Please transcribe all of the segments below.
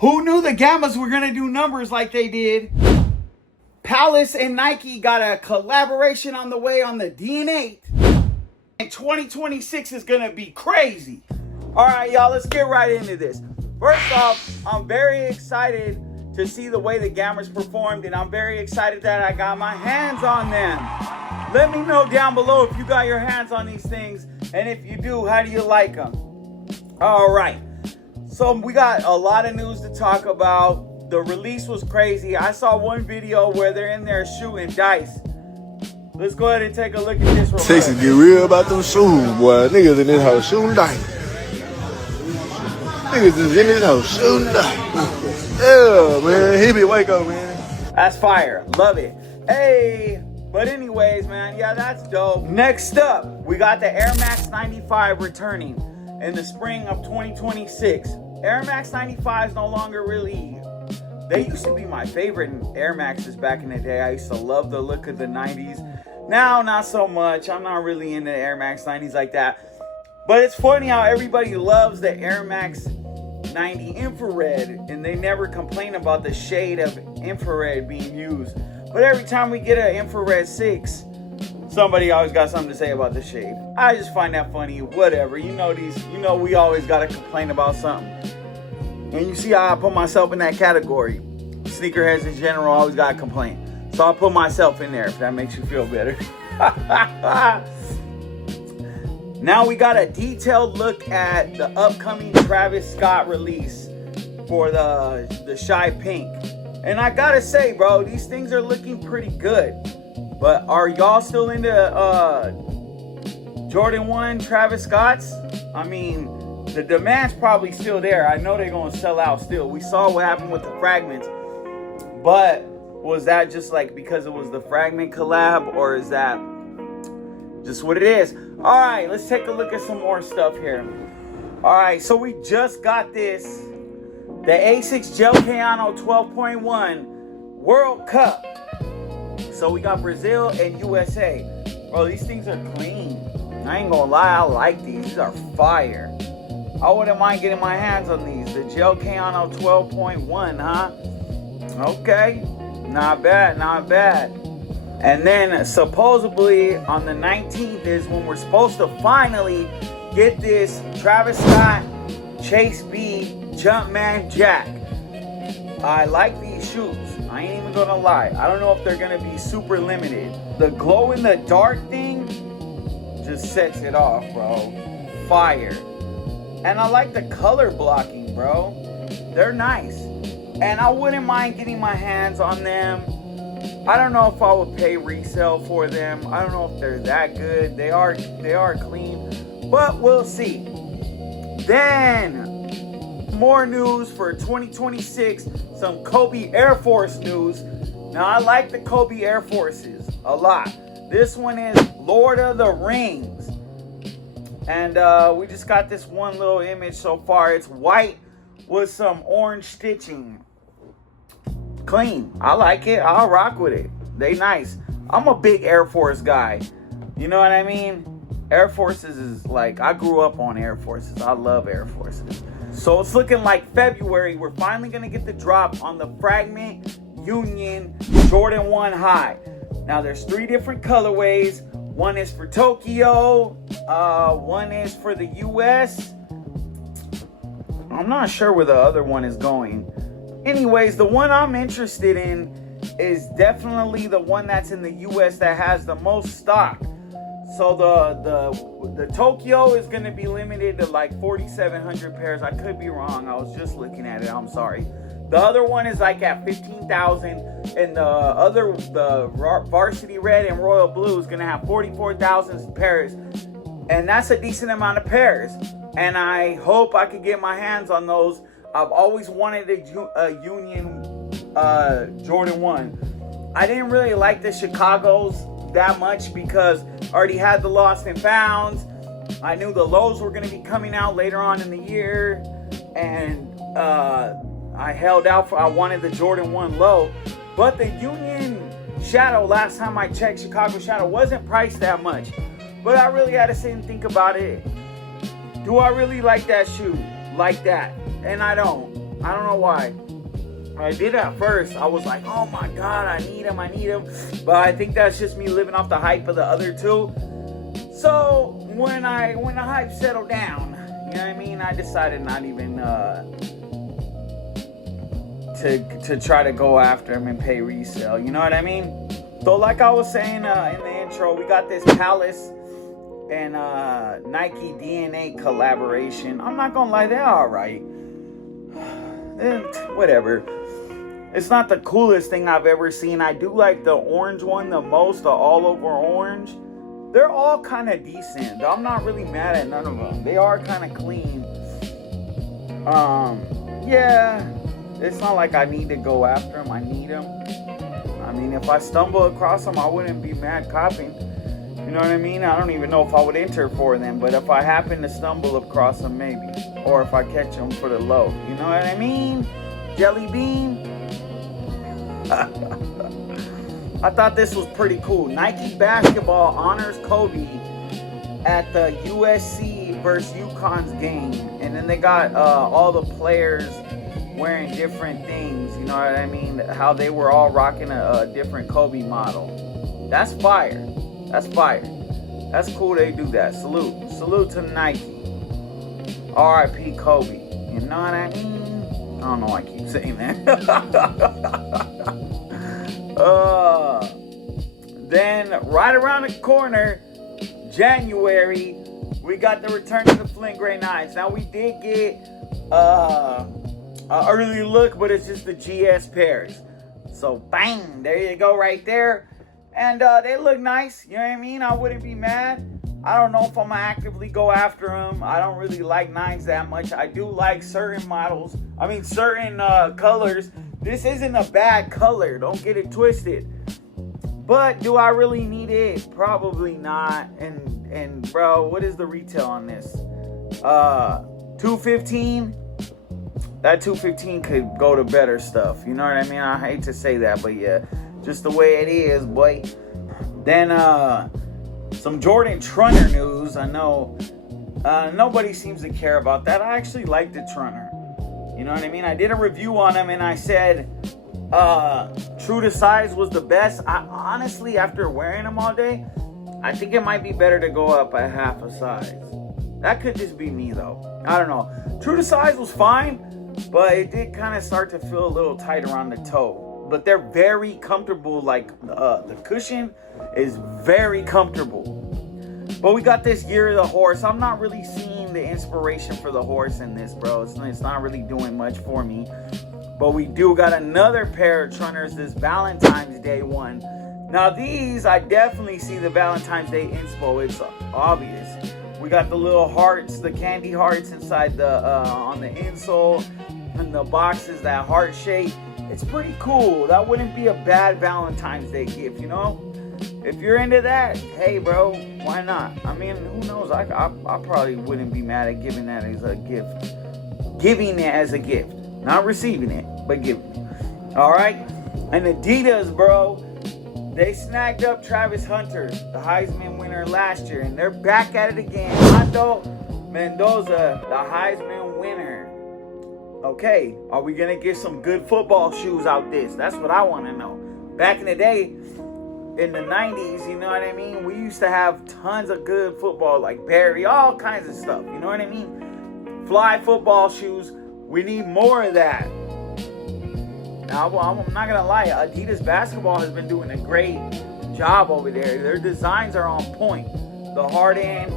Who knew the Gammas were going to do numbers like they did? Palace and Nike got a collaboration on the way on the D&8. And 2026 is going to be crazy. All right, y'all, let's get right into this. First off, I'm very excited to see the way the Gammas performed, and I'm very excited that I got my hands on them. Let me know down below if you got your hands on these things, and if you do, how do you like them? All right. So we got a lot of news to talk about. The release was crazy. I saw one video where they're in there shooting dice. Let's go ahead and take a look at this real quick. Texas get real about them shoes, boy. Niggas in this house shooting dice. Niggas is in this house shooting dice. Yeah, man. He be wake up, man. That's fire. Love it. Hey. But anyways, man, yeah, that's dope. Next up, we got the Air Max 95 returning in the spring of 2026. Air Max 95s no longer really... They used to be my favorite Air Maxes back in the day. I used to love the look of the 90s. Now, not so much. I'm not really into Air Max 90s like that. But it's funny how everybody loves the Air Max 90 infrared, and they never complain about the shade of infrared being used. But every time we get an infrared 6, somebody always got something to say about the shade. I just find that funny. Whatever. You know we always got to complain about something. And you see how I put myself in that category. Sneakerheads in general always got to complain. So I'll put myself in there if that makes you feel better. Now we got a detailed look at the upcoming Travis Scott release for the Shy Pink. And I gotta say, bro, these things are looking pretty good. But are y'all still into Jordan 1 Travis Scott's? I mean, the demand's probably still there. I know they're gonna sell out still. We saw what happened with the Fragments. But was that just like because it was the Fragment collab, or is that just what it is? All right, let's take a look at some more stuff here. All right, so we just got this. The ASICS Gel Kayano 12.1 World Cup. So we got Brazil and USA. Bro, these things are clean. I ain't gonna lie, I like these. These are fire. I wouldn't mind getting my hands on these. The Gel Kayano 12.1, huh? Okay. Not bad, not bad. And then supposedly on the 19th is when we're supposed to finally get this Travis Scott Chase B Jumpman Jack. I like these shoes. I ain't even gonna lie. I don't know if they're gonna be super limited. The glow in the dark thing just sets it off, bro. Fire. And I like the color blocking, bro. They're nice. And I wouldn't mind getting my hands on them. I don't know if I would pay resale for them. I don't know if they're that good. They are clean, but we'll see. Then more news for 2026, some Kobe Air Force news. Now, I like the Kobe Air Forces a lot. This one is Lord of the Rings. And we just got this one little image so far. It's white with some orange stitching. Clean. I like it. I'll rock with it. They nice. I'm a big Air Force guy. You know what I mean? Air Forces is like, I grew up on Air Forces. I love Air Forces. So it's looking like February. We're finally going to get the drop on the Fragment Union Jordan 1 High. Now there's 3 different colorways. One is for Tokyo. One is for the US. I'm not sure where the other one is going. Anyways, the one I'm interested in is definitely the one that's in the US that has the most stock. So the Tokyo is going to be limited to like 4,700 pairs. I could be wrong. I was just looking at it. I'm sorry. The other one is like at 15,000, and the Varsity Red and Royal Blue is going to have 44,000 pairs, and that's a decent amount of pairs. And I hope I could get my hands on those. I've always wanted a Union Jordan 1. I didn't really like the Chicago's that much because I already had the Lost and Founds. I knew the lows were going to be coming out later on in the year, and I held out I wanted the Jordan 1 low. But the Union Shadow, last time I checked, Chicago Shadow wasn't priced that much. But I really had to sit and think about it. Do I really like that shoe like that? And I don't. I don't know why. I did at first. I was like, oh my God, I need him. But I think that's just me living off the hype of the other two. So when the hype settled down, you know what I mean, I decided not even to try to go after him and pay resale. You know what I mean? So like I was saying in the intro, we got this Palace and Nike DNA collaboration. I'm not gonna lie, they're alright. Whatever. It's not the coolest thing I've ever seen. I do like the orange one the most, the all over orange. They're all kind of decent. I'm not really mad at none of them. They are kind of clean. Yeah, it's not like I need to go after them. I need them. I mean, if I stumble across them, I wouldn't be mad copping. You know what I mean? I don't even know if I would enter for them, but if I happen to stumble across them, maybe. Or if I catch them for the low. You know what I mean? Jelly bean. I thought this was pretty cool. Nike basketball honors Kobe at the USC versus UConn's game. And then they got all the players wearing different things. You know what I mean? How they were all rocking a different Kobe model. That's fire. That's fire. That's cool they do that. Salute to Nike. R.I.P. Kobe. You know what I mean? I don't know why I keep saying that. Then right around the corner, January, we got the return of the Flint Grey Knights. Now we did get an early look, but it's just the GS pairs. So bang, there you go right there. And they look nice, you know what I mean? I wouldn't be mad. I don't know if I'm gonna actively go after them. I don't really like nines that much. I do like certain models. I mean, certain colors. This isn't a bad color. Don't get it twisted. But do I really need it? Probably not. And bro, what is the retail on this? $215. That $215 could go to better stuff. You know what I mean? I hate to say that, but yeah, just the way it is, boy. Then some Jordan Trunner news. I know nobody seems to care about that. I actually like the Trunner. You know what I mean? I did a review on him and I said true to size was the best. I honestly, after wearing them all day, I think it might be better to go up a half a size. That could just be me though. I don't know. True to size was fine, but it did kind of start to feel a little tight around the toe. But they're very comfortable. Like the cushion is very comfortable. But we got this Year of the Horse. I'm not really seeing the inspiration for the horse in this, bro. It's not really doing much for me. But we do got another pair of Trunners, this Valentine's Day one. Now these, I definitely see the Valentine's Day inspo. It's obvious. We got the little hearts, the candy hearts inside the on the insole, and the box is that heart shape. It's pretty cool. That wouldn't be a bad Valentine's Day gift, you know? If you're into that, hey bro, why not? I mean, who knows? I probably wouldn't be mad at giving that as a gift. Giving it as a gift. Not receiving it, but giving it. Alright? And Adidas, bro, they snagged up Travis Hunter, the Heisman winner last year, and they're back at it again. Hondo Mendoza, the Heisman winner. Okay, are we going to get some good football shoes out this? That's what I want to know. Back in the day, in the 90s, you know what I mean? We used to have tons of good football, like Barry, all kinds of stuff. You know what I mean? Fly football shoes. We need more of that. Now, I'm not going to lie. Adidas basketball has been doing a great job over there. Their designs are on point. The Harden,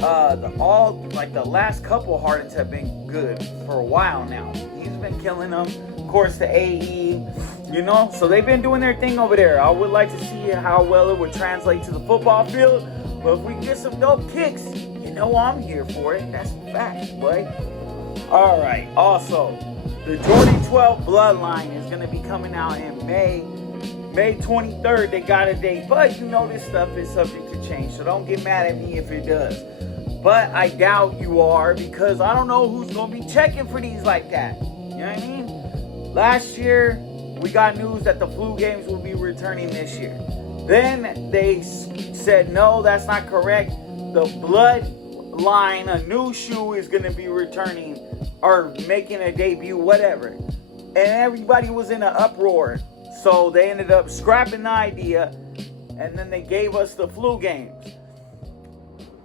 the last couple Hardens have been good for a while now. He's been killing them. Of course, the AE, you know. So they've been doing their thing over there. I would like to see how well it would translate to the football field. But if we get some dope kicks, you know I'm here for it. That's a fact, boy. All right. Also, the Jordan 12 Bloodline is going to be coming out in May 23rd. They got a date. But you know this stuff is subject to change. So don't get mad at me if it does. But I doubt you are, because I don't know who's going to be checking for these like that. You know what I mean? Last year, we got news that the flu games will be returning this year. Then they said, no, that's not correct. The Bloodline, a new shoe, is going to be returning or making a debut, whatever. And everybody was in an uproar. So they ended up scrapping the idea, and then they gave us the flu games.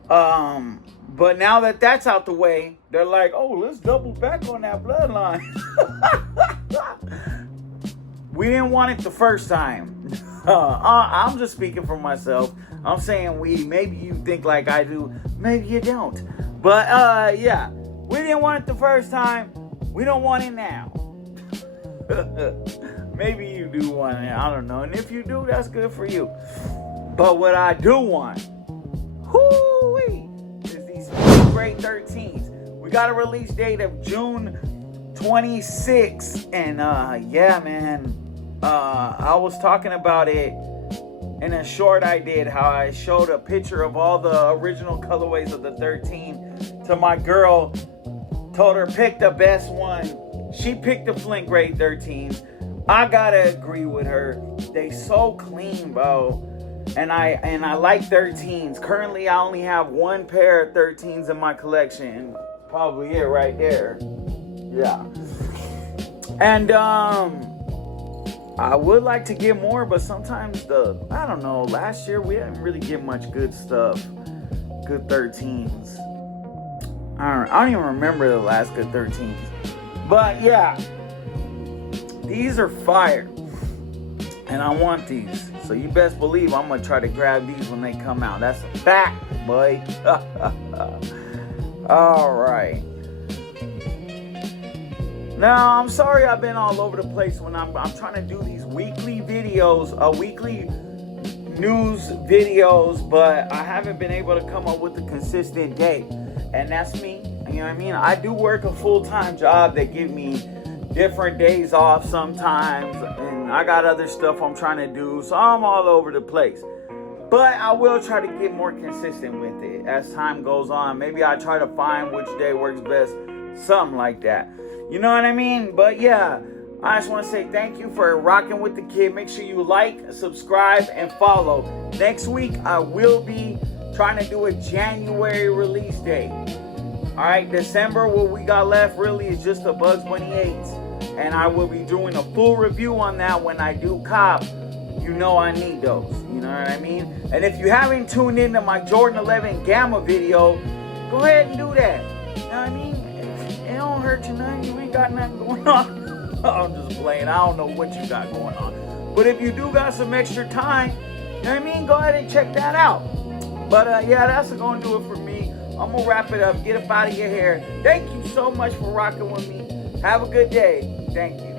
But now that that's out the way, they're like, oh, let's double back on that bloodline. We didn't want it the first time. I'm just speaking for myself. I'm saying we. Maybe you think like I do. Maybe you don't. But, yeah. We didn't want it the first time. We don't want it now. Maybe you do want it. I don't know. And if you do, that's good for you. But what I do want, is these grade 13s. We got a release date of June 26th. And, yeah, man. I was talking about it in a short I did, how I showed a picture of all the original colorways of the 13 to my girl. Told her pick the best one. She picked the Flint grade 13s. I gotta agree with her. They so clean, bro. And I like 13s. Currently, I only have one pair of 13s in my collection. Probably it right there. Yeah. And I would like to get more, but sometimes I don't know. Last year we didn't really get much good stuff. Good 13s. I don't even remember the last good 13s. But yeah, these are fire. And I want these. So you best believe I'm going to try to grab these when they come out. That's a fact, boy. All right. Now, I'm sorry I've been all over the place when I'm trying to do these weekly videos, weekly news videos, but I haven't been able to come up with a consistent day. And that's me. You know what I mean? I do work a full-time job that give me different days off sometimes, and I got other stuff I'm trying to do, so I'm all over the place. But I will try to get more consistent with it as time goes on. Maybe I try to find which day works best, something like that. You know what I mean? But yeah, I just want to say thank you for rocking with the kid. Make sure you like, subscribe, and follow. Next week, I will be trying to do a January release date. Alright, December, what we got left really is just the Bugs Bunny 8s. And I will be doing a full review on that when I do cop. You know I need those. You know what I mean? And if you haven't tuned into my Jordan 11 Gamma video, go ahead and do that. You know what I mean? It don't hurt you nothing. You ain't got nothing going on. I'm just playing. I don't know what you got going on. But if you do got some extra time, you know what I mean? Go ahead and check that out. But yeah, that's going to do it for me. I'm going to wrap it up. Get up out of your hair. Thank you so much for rocking with me. Have a good day. Thank you.